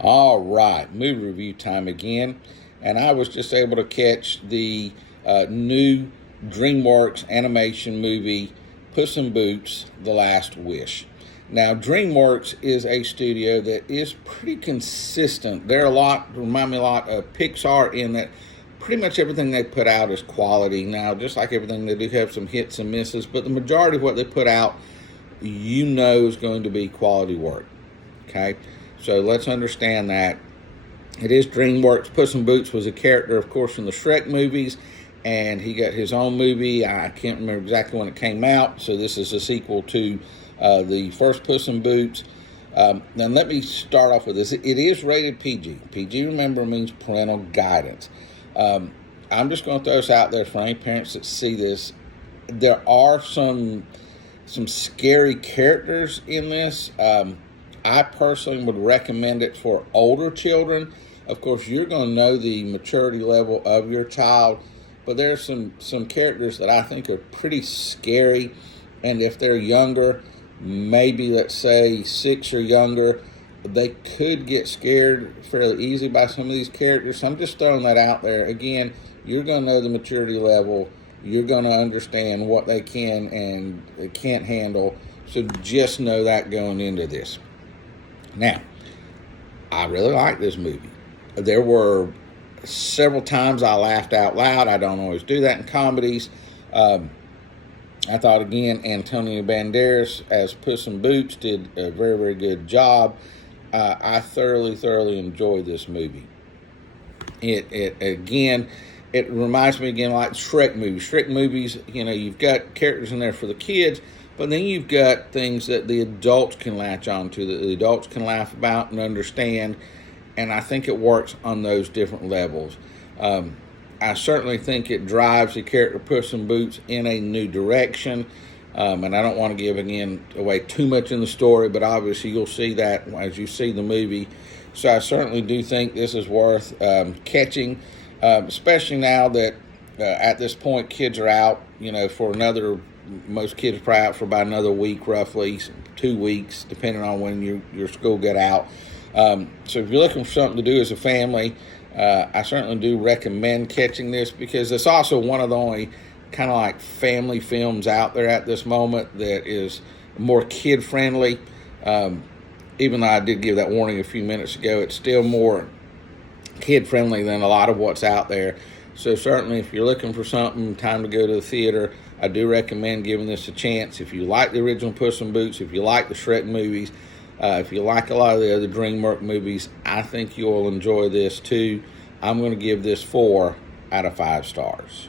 All right, movie review time again. And I was just able to catch the new DreamWorks animation movie, Puss in Boots: The Last Wish. Now, DreamWorks is a studio that is pretty consistent. Remind me a lot of Pixar in that pretty much everything they put out is quality. Now, just like everything, they do have some hits and misses, but the majority of what they put out, is going to be quality work. Okay? So let's understand that. It is DreamWorks. Puss in Boots was a character, of course, from the Shrek movies, and he got his own movie. I can't remember exactly when it came out, so this is a sequel to the first Puss in Boots. Now, let me start off with this. It is rated PG. PG, remember, means parental guidance. I'm just going to throw this out there for any parents that see this. There are some scary characters in this. I personally would recommend it for older children. Of course, you're going to know the maturity level of your child, but there's some characters that I think are pretty scary, and if they're younger, maybe let's say 6 or younger, they could get scared fairly easy by some of these characters. So I'm just throwing that out there. Again, you're going to know the maturity level. You're going to understand what they can and can't handle. So just know that going into this. Now, I really like this movie. There were several times I laughed out loud. I don't always do that in comedies. I thought, again, Antonio Banderas as Puss in Boots did a very, very good job. I thoroughly enjoyed this movie. It reminds me again like Shrek movies. Shrek movies, you've got characters in there for the kids, but then you've got things that the adults can latch on to, that the adults can laugh about and understand, and I think it works on those different levels. I certainly think it drives the character Puss in Boots in a new direction, and I don't want to give, again, away too much in the story, but obviously you'll see that as you see the movie. So I certainly do think this is worth catching, especially now that at this point kids are out, for most kids are probably out for about another week, roughly 2 weeks, depending on when your school get out. So if you're looking for something to do as a family, I certainly do recommend catching this, because it's also one of the only kind of like family films out there at this moment that is more kid-friendly. Even though I did give that warning a few minutes ago, it's still more kid-friendly than a lot of what's out there. So certainly if you're looking for something, time to go to the theater, I do recommend giving this a chance. If you like the original Puss in Boots, if you like the Shrek movies, if you like a lot of the other DreamWorks movies, I think you'll enjoy this too. I'm going to give this 4 out of 5 stars.